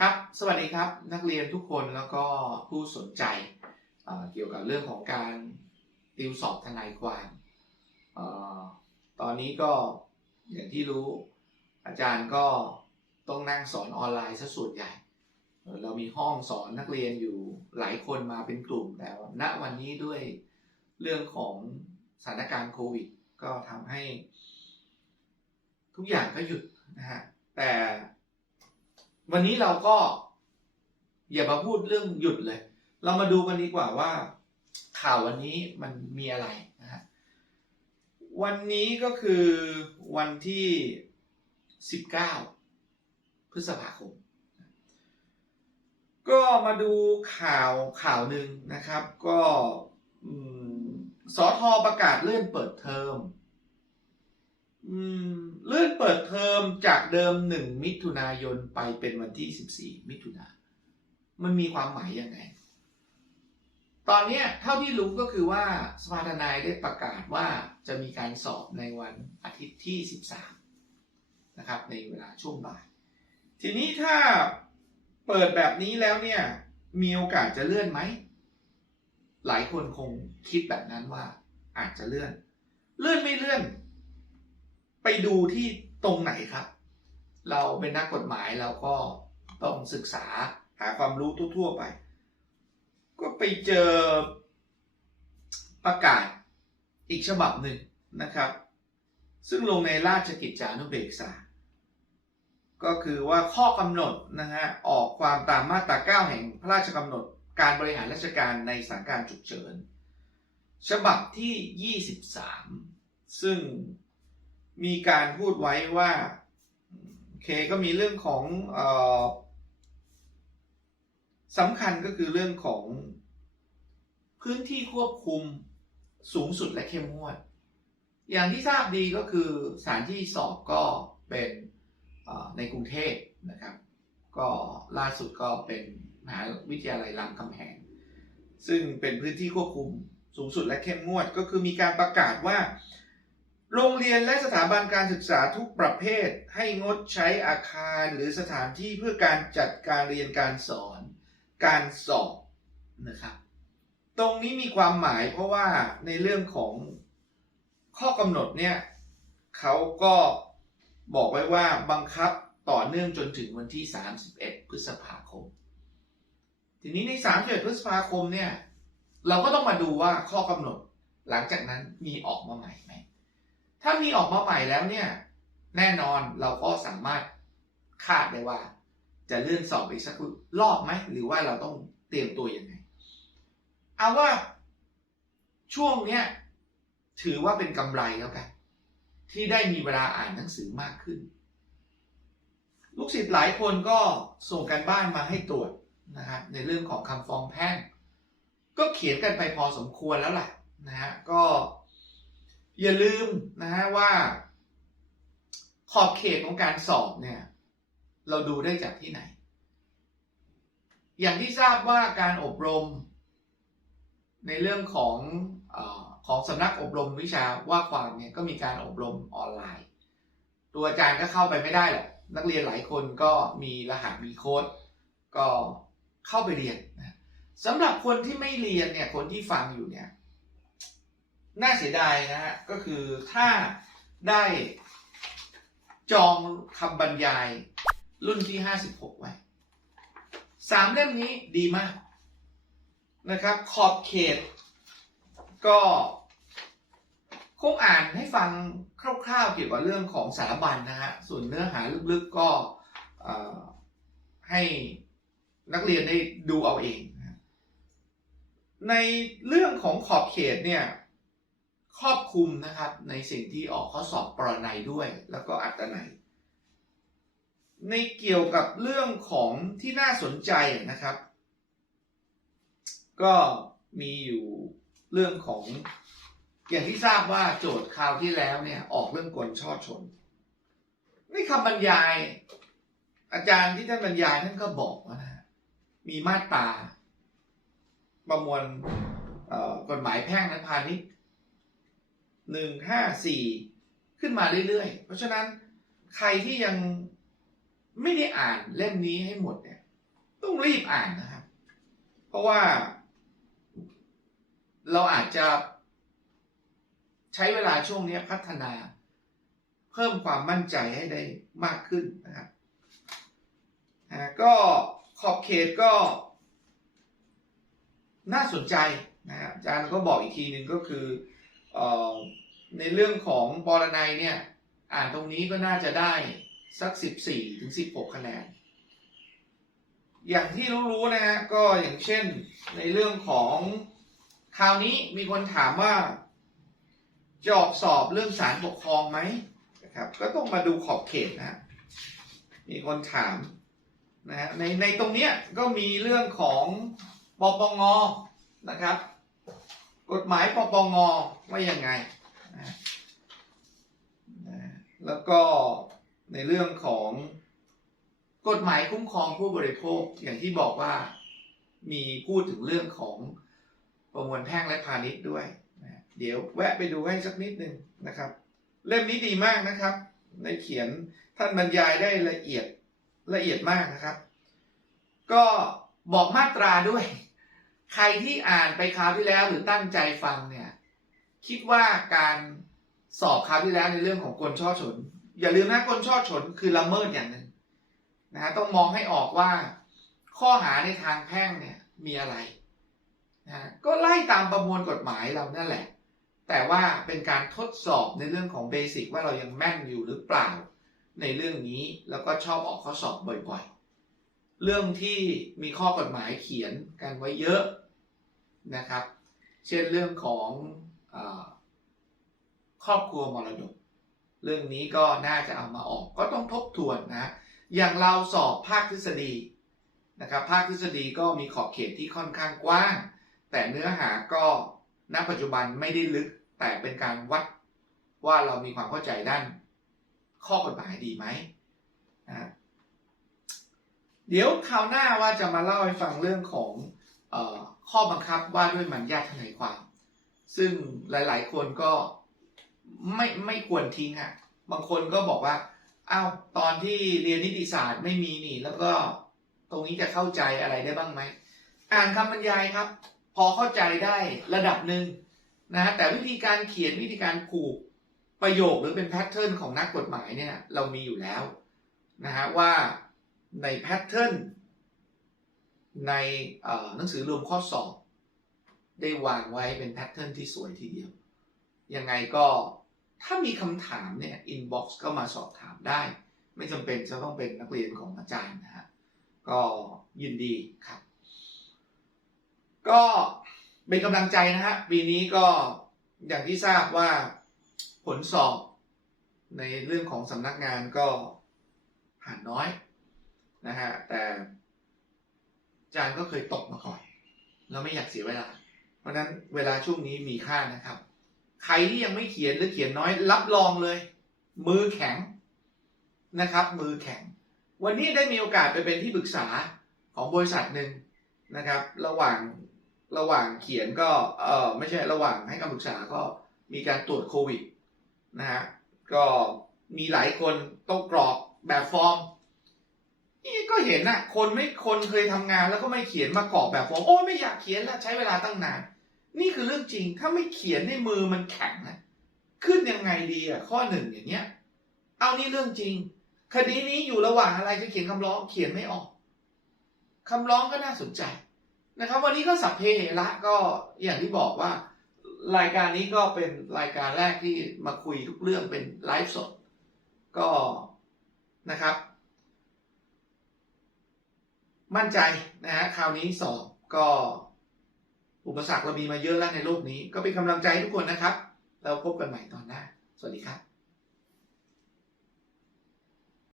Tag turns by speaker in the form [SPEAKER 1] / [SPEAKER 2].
[SPEAKER 1] ครับ สวัสดีครับนักเรียนทุกคนแล้วก็ผู้สนใจเเกี่ยวกับเรื่องของการติวสอบทนายความออตอนนี้ก็อย่างที่รู้อาจารย์ก็ต้องนั่งสอนออนไลน์ซะส่วนใหญ่ เรามีห้องสอนนักเรียนอยู่หลายคนมาเป็นกลุ่มแต่ว่าณวันนี้ด้วยเรื่องของสถานการณ์โควิด ก็ทำให้ ทุกอย่างก็หยุดนะฮะแต่ วันนี้เราก็ อย่ามาพูดเรื่องหยุดเลย เรามาดูกันดีกว่าว่า ข่าววันนี้มันมีอะไรนะฮะวันนี้ก็คือวันที่ 19 พฤษภาคม ก็มาดูข่าวข่าวหนึ่งนะครับ ก็สอทอประกาศเลื่อนเปิดเทอม เลื่อนเปิดเทอมจากเดิมหนึ่งมิถุนายนไปเป็นวันที่สิบสี่มิถุนามันมีความหมายยังไง ตอนนี้เท่าที่รู้ก็คือว่าสภาทนายได้ประกาศว่าจะมีการสอบในวันอาทิตย์ที่สิบสามนะครับ ในเวลาช่วงบ่าย ทีนี้ถ้าเปิดแบบนี้แล้วเนี่ย มีโอกาสจะเลื่อนไหม หลายคนคงคิดแบบนั้นว่าอาจจะเลื่อน เลื่อนไม่เลื่อน ไปดูที่ตรงไหนครับ เราเป็นนักกฎหมายเราก็ต้องศึกษาหาความรู้ทั่วๆไป ก็ไปเจอประกาศอีกฉบับหนึ่งนะครับ ซึ่งลงในราชกิจจานุเบกษา ก็คือว่าข้อกำหนดนะฮะออกความตามมาตรา 9 แห่งพระราชกำหนดการบริหารราชการในสถานการณ์ฉุกเฉิน ฉบับที่ 23 ซึ่ง มีการพูดไว้ว่าเคก็มีเรื่องของอสำคัญก็คือเรื่องของพื้นที่ควบคุมสูงสุดและเข้มงวด อย่างที่ทราบดีก็คือสถานที่สอบก็เป็นในกรุงเทพนะครับ ก็ล่าสุดก็เป็นมหาวิทยาลัยรามคำแหงซึ่งเป็นพื้นที่ควบคุมสูงสุดและเข้มงวด ก็คือมีการประกาศว่า โรงเรียนและสถาบันการศึกษาทุกประเภทให้งดใช้อาคารหรือสถานที่เพื่อการจัดการเรียนการสอน การสอบนะครับตรงนี้มีความหมายเพราะว่าในเรื่องของข้อกำหนดเนี่ยเขาก็บอกไว้ว่าบังคับต่อเนื่องจนถึงวันที่ 31 พฤษภาคม ทีนี้ใน 31 พฤษภาคมเนี่ย เราก็ต้องมาดูว่าข้อกำหนดหลังจากนั้นมีออกมาใหม่ไหม ถ้ามีออกมาใหม่แล้วเนี่ย แน่นอนเราก็สามารถคาดได้ว่า จะเลื่อนสอบอีกสักรอบไหมหรือว่าเราต้องเตรียมตัวยังไง เอาว่าช่วงเนี้ยถือว่าเป็นกำไรแล้วกันที่ได้มีเวลาอ่านหนังสือมากขึ้น ลูกศิษย์หลายคนก็ส่งกันบ้านมาให้ตรวจนะครับในเรื่องของคำฟ้องแพ่ง ก็เขียนกันไปพอสมควรแล้วล่ะนะฮะก็ อย่าลืมนะฮะว่า ขอบเขตของการสอบเนี่ย เราดูได้จากที่ไหน อย่างที่ทราบว่าการอบรม ในเรื่องของอของสำนักอบรมวิชาว่าความเนี่ยก็มีการอบรมออนไลน์ ตัวอาจารย์ก็เข้าไปไม่ได้หรอกนักเรียนหลายคนก็มีรหัสมีโค้ดก็เข้าไปเรียนนะสำหรับคนที่ไม่เรียนเนี่ยคนที่ฟังอยู่เนี่ย น่าเสียดายนะฮะก็คือถ้าได้จองคำบรรยายรุ่นที่ 56 ไว้สามเล่มนี้ดีมากนะครับ ขอบเขต ก็คงอ่านให้ฟังคร่าวๆเกี่ยวกับเรื่องของสารบัญนะฮะส่วนเนื้อหาลึกๆก็ให้นักเรียนได้ดูเอาเอง ในเรื่องของขอบเขตเนี่ย ครอบคลุมนะครับในสิ่งที่ออกข้อสอบปรนัยด้วยแล้วก็อัตนัย ในเกี่ยวกับเรื่องของที่น่าสนใจนะครับ ก็มีอยู่เรื่องของอย่างที่ทราบว่าโจทย์คราวที่แล้วเนี่ยออกเรื่องกลช่อชนในคำบรรยาย อาจารย์ที่ท่านบรรยายท่านก็บอกว่านะมีมาตราประมวลกฎหมายแพ่งและพาณิชย์ หนึ่งห้าสี่ขึ้นมาเรื่อยๆ เพราะฉะนั้นใครที่ยังไม่ได้อ่านเล่มนี้ให้หมดเนี่ยต้องรีบอ่านนะครับ เพราะว่าเราอาจจะใช้เวลาช่วงนี้พัฒนา เพิ่มความมั่นใจให้ได้มากขึ้นนะครับก็ขอบเขตก็ น่าสนใจนะครับอาจารย์ก็บอกอีกทีหนึ่งก็คือ ในเรื่องของบอลนัยเนี่ยอ่านตรงนี้ก็น่าจะได้สัก 14ถึง16 คะแนน อย่างที่รู้ๆนะฮะก็อย่างเช่นในเรื่องของคราวนี้มีคนถามว่าจะออกสอบเรื่องสารปกครองไหมนะครับ ก็ต้องมาดูขอบเขตนะฮะมีคนถามนะฮะในในตรงเนี้ยก็มีเรื่องของปปงนะครับ กฎหมายปปงว่ายังไง แล้วก็ในเรื่องของกฎหมายคุ้มครองผู้บริโภคอย่างที่บอกว่ามีพูดถึงเรื่องของประมวลแพ่งและพาณิชย์ด้วย เดี๋ยวแวะไปดูให้สักนิดหนึ่งนะครับ เล่มนี้ดีมากนะครับในเขียนท่านบรรยายได้ละเอียดละเอียดมากนะครับ ก็บอกมาตราด้วย ใครที่อ่านไปคราวที่แล้วหรือตั้งใจฟังเนี่ย คิดว่าการสอบคราวที่แล้วในเรื่องของกลช่อฉน อย่าลืมนะกลช่อฉนคือละเมิดอย่างหนึ่งนะฮะต้องมองให้ออกว่า ข้อหาในทางแพ่งเนี่ยมีอะไรนะฮะก็ไล่ตามประมวลกฎหมายเรานั่นแหละ แต่ว่าเป็นการทดสอบในเรื่องของเบสิกว่าเรายังแม่นอยู่หรือเปล่า ในเรื่องนี้แล้วก็ชอบออกข้อสอบบ่อยๆ เรื่องที่มีข้อกฎหมายเขียนกันไว้เยอะ นะครับ เช่นเรื่องของอครอบครัวมรดก เรื่องนี้ก็น่าจะเอามาออกก็ต้องทบทวนนะอย่างเราสอบภาคทฤษฎีนะครับภาคทฤษฎีก็มีขอบเขตที่ค่อนข้างกว้าง แต่เนื้อหาก็ณปัจจุบันไม่ได้ลึกแต่เป็นการวัดว่าเรามีความเข้าใจด้าน ข้อกฎหมายดีไหมนะเดี๋ยวคราวหน้าว่าจะมาเล่าให้ฟังเรื่องของออ ข้อบังคับว่าด้วยมัญญาติทนายความ ซึ่งหลาย ๆ คนก็ไม่ไม่ควรทิ้งอะ บางคนก็บอกว่าอ้าวตอนที่เรียนนิติศาสตร์ไม่มีนี่ แล้วก็ตรงนี้จะเข้าใจอะไรได้บ้างไหมอ่านคำบรรยายครับ พอเข้าใจได้ระดับหนึ่งนะฮะแต่วิธีการเขียนวิธีการผูกประโยคหรือเป็นแพทเทิร์นของนักกฎหมายเนี่ยเรามีอยู่แล้วนะฮะว่าในแพทเทิร์น ในหนังสือรวมข้อสอบ ได้วางไว้เป็นแพทเทิร์นที่สวยทีเดียว ยังไงก็ถ้ามีคำถามเนี่ยอินบ็อกซ์ก็มาสอบถามได้ ไม่จำเป็นจะต้องเป็นนักเรียนของอาจารย์นะฮะก็ยินดีครับ ก็เป็นกำลังใจนะฮะปีนี้ก็อย่างที่ทราบว่าผลสอบในเรื่องของสำนักงานก็ผ่านน้อยนะฮะแต่ จารย์ก็เคยตกมาก่อนแล้วไม่อยากเสียเวลา เพราะฉะนั้นเวลาช่วงนี้มีค่านะครับ ใครที่ยังไม่เขียนหรือเขียนน้อย รับรองเลย มือแข็งนะครับ มือแข็ง วันนี้ได้มีโอกาสไปเป็นที่ปรึกษาของบริษัทหนึ่งนะครับ ระหว่างระหว่างเขียนก็เออไม่ใช่ระหว่างให้คำปรึกษาก็มีการตรวจโควิดนะฮะก็มีหลายคนต้องกรอกแบบฟอร์ม นี่ก็เห็นนะคนไม่คนเคยทำงานแล้วก็ไม่เขียนมากรอกแบบฟอร์มโอ้ไม่อยากเขียนแล้วใช้เวลาตั้งนาน นี่คือเรื่องจริงถ้าไม่เขียนในมือมันแข็งนะขึ้นยังไงดีอะข้อหนึ่งอย่างเงี้ย เอานี่เรื่องจริง คดีนี้อยู่ระหว่างอะไรจะเขียนคำร้องเขียนไม่ออกคำร้องก็น่าสนใจนะครับ วันนี้ก็สัพเพเหระก็อย่างที่บอกว่า รายการนี้ก็เป็นรายการแรกที่มาคุยทุกเรื่องเป็นไลฟ์สดก็นะครับ มั่นใจนะฮะคราวนี้สอบก็อุปสรรคเรามีมาเยอะแล้วในโลกนี้ ก็เป็นกำลังใจให้ทุกคนนะครับแล้วพบกันใหม่ตอนหน้า สวัสดีครับ